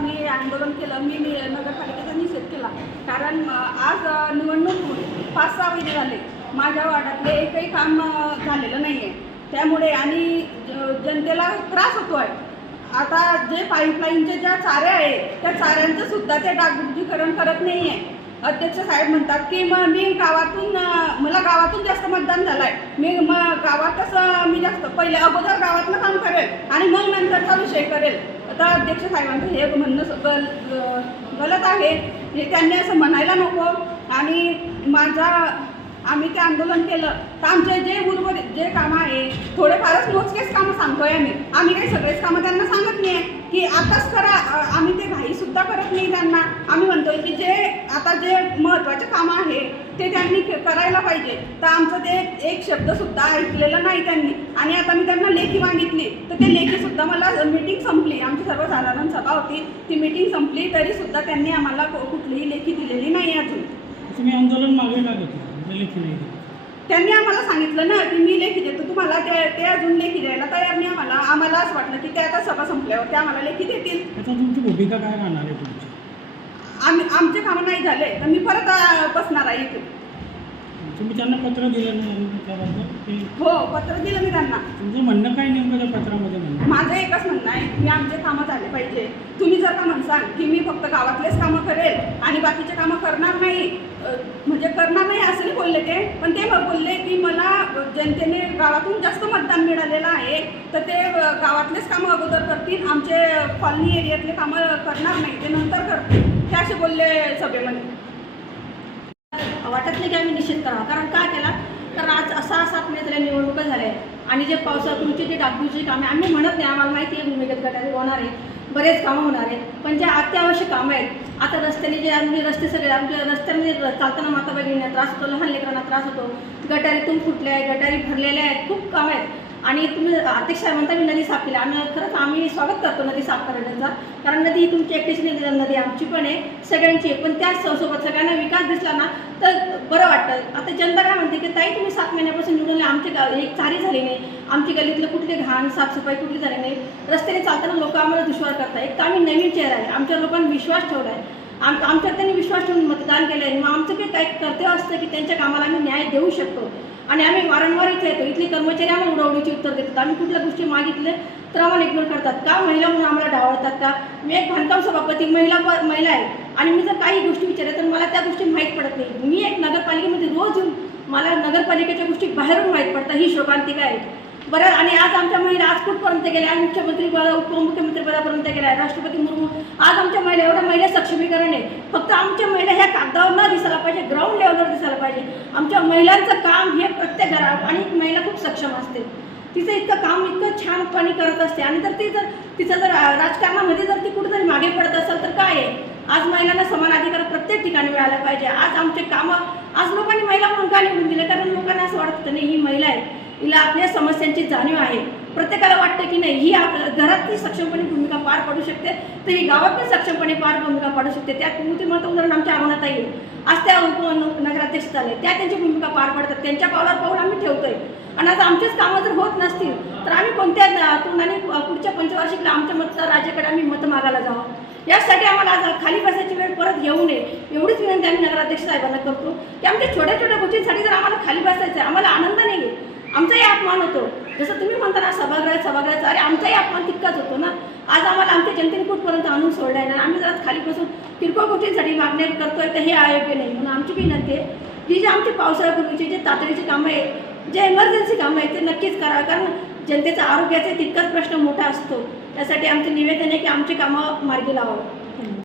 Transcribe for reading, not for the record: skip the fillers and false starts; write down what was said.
आम्ही आंदोलन केलं, मी नगरपालिकेचा निषेध केला. कारण आज निवडणूक 5-6 महिने झाले, माझ्या वार्डातले एकही काम झालेलं नाही आहे. त्यामुळे आणि जनतेला त्रास होतो आहे. आता जे पाईपलाईनचे ज्या चाऱ्या आहे त्या चाऱ्यांचं सुद्धा ते डागडुजीकरण करत नाही आहे. अध्यक्ष साहेब म्हणतात की मला गावातून जास्त मतदान झालं आहे, मी गावातच मी जास्त पहिले अगोदर गावातलं काम करेल आणि मग नंतरचा विषय करेल. आता अध्यक्ष साहेबांचं हे म्हणणं गलत आहे, हे त्यांनी असं म्हणायला नको. आणि आम्ही ते आंदोलन केलं तर आमचे जे उर्वरित जे कामं आहे थोडेफारच मोजकेच कामं सांगतोय आम्ही काही सगळेच कामं त्यांना सांगत नाही आहे की आताच करा. आम्ही ते घाईसुद्धा करत नाही त्यांना. आम्ही म्हणतोय की जे महत्त्वाचे कामं आहे ते त्यांनी करायला पाहिजे. तर आमचं ते एक शब्दसुद्धा ऐकलेलं नाही त्यांनी. आणि आता मी त्यांना लेखी मागितली तर ते लेखीसुद्धा मला मीटिंग संपली, आमची सर्वसाधारण सभा होती, ती मीटिंग संपली तरीसुद्धा त्यांनी आम्हाला कुठलीही लेखी दिलेली नाही अजून. तुम्ही आंदोलन मागे का घेतलं? लेखी नाही त्यांनी आम्हाला सांगितलं ना की मी लेखी देतो तुम्हाला, ते अजून लेखी द्यायला तयार नाही. आम्हाला असं वाटलं की ते आता सभा संपल्यावर ते आम्हाला लेखी देतील. आता तुमची भूमिका काय राहणार आहे तुमची? आमचे कामं नाही झाले तर मी परत बसणार आहे इथे. तुम्ही त्यांना पत्र दिलं नाही त्याबद्दल? हो, पत्र दिलं मी त्यांना. तुमचं म्हणणं काय नेमकं त्या पत्रामध्ये म्हणणं? माझं एकच म्हणणं आहे की आमचे कामं झाले पाहिजे. तुम्ही जर का म्हणसाल की मी फक्त गावातलेच कामं करेल आणि बाकीचे कामं करणार नाही, म्हणजे करणार नाही असं नाही बोलले ते, पण ते बोलले की मला जनतेने गावातून जास्त मतदान मिळालेलं आहे तर ते गावातलेच कामं अगोदर करतील, आमचे कॉलनी एरियातले कामं करणार नाही, ते नंतर करतील, ते असे बोलले सभेमध्ये. वाटत नाही की आम्ही निश्चित करावा. कारण काय केला, कारण आज 6-7 महिने झाल्या निवडणुका झाल्या आणि जे पावसापूर्वीचे जे डागडुजीची कामे आम्ही म्हणत नाही, आम्हाला माहिती आहे भूमिगत गटारी होणार आहे, बरेच कामं होणार आहेत, पण ज्या अत्यावश्यक कामं आहेत. आता रस्त्याने जे आम्ही रस्ते सगळे आमच्या रस्त्याने चालताना माता भगिनींना त्रास होतो, लहान लेकरांना त्रास होतो, गटारीतून फुटल्या आहेत, गटारी भरलेल्या आहेत, खूप कामं आहेत. आणि तुम्ही अध्यक्ष साहेब म्हणता मी नदी साफ केली, आम्ही स्वागत करतो नदी साफ करण्याचा. कारण नदी ही तुमची एकटीची नाही, नदी आमची पण आहे, सगळ्यांची आहे. पण त्याचसोबत सगळ्यांना विकास दिसला ना तर बरं वाटतं. आता जनता काय म्हणते की ताई तुम्ही 7 महिन्यापासून निवडून आमचे एक चारी झाली नाही, आमची गल्लीतलं कुठले घाण साफसफाई कुठली झाली नाही, रस्त्याने चालताना लोक आम्हाला दुश्वार करतात. एक तर आम्ही नवीन चेहरा आहे, आमच्या लोकांनी विश्वास ठेवला आहे, आमच्यावर त्यांनी विश्वास ठेवून मतदान केलं आहे. मग आमचं काही कर्तव्य असतं की त्यांच्या कामाला आम्ही न्याय देऊ शकतो. आणि आम्ही वारंवार इथे येतो, इथले कर्मचारी आम्हाला उडवडीची उत्तर देतात. आम्ही कुठल्या गोष्टी मागितले तर आम्हाला इग्नोर करतात का, महिला म्हणून आम्हाला डावळतात का. मी एक बांधकाम सभापती महिला आहे आणि मी जर काही गोष्टी विचारल्या तर मला त्या गोष्टी माहीत पडत नाही. मी एक नगरपालिकेमध्ये रोज येऊन मला नगरपालिकेच्या गोष्टी बाहेरून माहीत पडतात, ही शोकांतिका आहे. बरं, आणि आज आमच्या महिला आज कुठपर्यंत गेल्या, मुख्यमंत्री उपमुख्यमंत्री पदापर्यंत गेल्या, राष्ट्रपती मुर्मू. आज आमच्या महिला एवढ्या महिला सक्षमीकरण आहे. फक्त आमच्या महिला ह्या कागदावर न दिसायला पाहिजे, ग्राउंड लेवलवर दिसायला पाहिजे. आमच्या महिलांचं काम हे प्रत्येक घरात, आणि महिला खूप सक्षम असते, तिचं इतकं काम इतकं छानपणे करत असते. आणि तिचं जर राजकारणामध्ये जर ती कुठेतरी मागे पडत असेल तर काय आहे. आज महिलांना समान अधिकार प्रत्येक ठिकाणी मिळाला पाहिजे. आज आमचे कामं आज लोकांनी महिला म्हणून का निवडून दिले, कारण लोकांना असं वाटतं नाही ही महिला आहे, हिला आपल्या समस्यांची जाणीव आहे. प्रत्येकाला वाटतं की नाही ही घरात ती सक्षमपणे भूमिका पार पाडू शकते, तर ही गावात पण सक्षमपणे भूमिका पाडू शकते. त्यात मूर्तिमंत उदाहरण आमच्या अरुणाताई येईल, आज त्या उपनगराध्यक्ष झाले, त्या त्यांची भूमिका पार पाडतात, त्यांच्या पावलावर पाऊल आम्ही ठेवतोय. आणि आज आमचेच कामं जर होत नसतील तर आम्ही कोणत्या तोंडाने पुढच्या पंचवार्षिकला आमच्या मतदाराच्याकडे आम्ही मतं मागायला जावं. यासाठी आम्हाला आज खाली बसायची वेळ परत येऊ नये एवढीच विनंती आम्ही नगराध्यक्ष साहेबांना करतो की आमच्या छोट्या छोट्या गोष्टींसाठी जर आम्हाला खाली बसायचं आहे, आम्हाला आनंद नाही आहे, आमचाही अपमान होतो. जसं तुम्ही म्हणता ना सभागृहाचा, अरे आमचाही अपमान तितकाच होतो ना. आज आम्हाला आमच्या जनतेने कुठपर्यंत आणून सोडलं आहे ना, आम्ही जर खाली बसून किरकोळ गोष्टींसाठी मागण्या करतोय तर हे अयोग्य नाही. म्हणून आमची विनंती आहे की जे आमचे पावसाळ्यापूर्वीचे जे तातडीचे कामं आहेत, जे इमर्जन्सी कामं आहेत ते नक्कीच करा. कारण जनतेचा आरोग्याचा तितकाच प्रश्न मोठा असतो. त्यासाठी आमचं निवेदन आहे की आमची कामं मार्गी लावावं.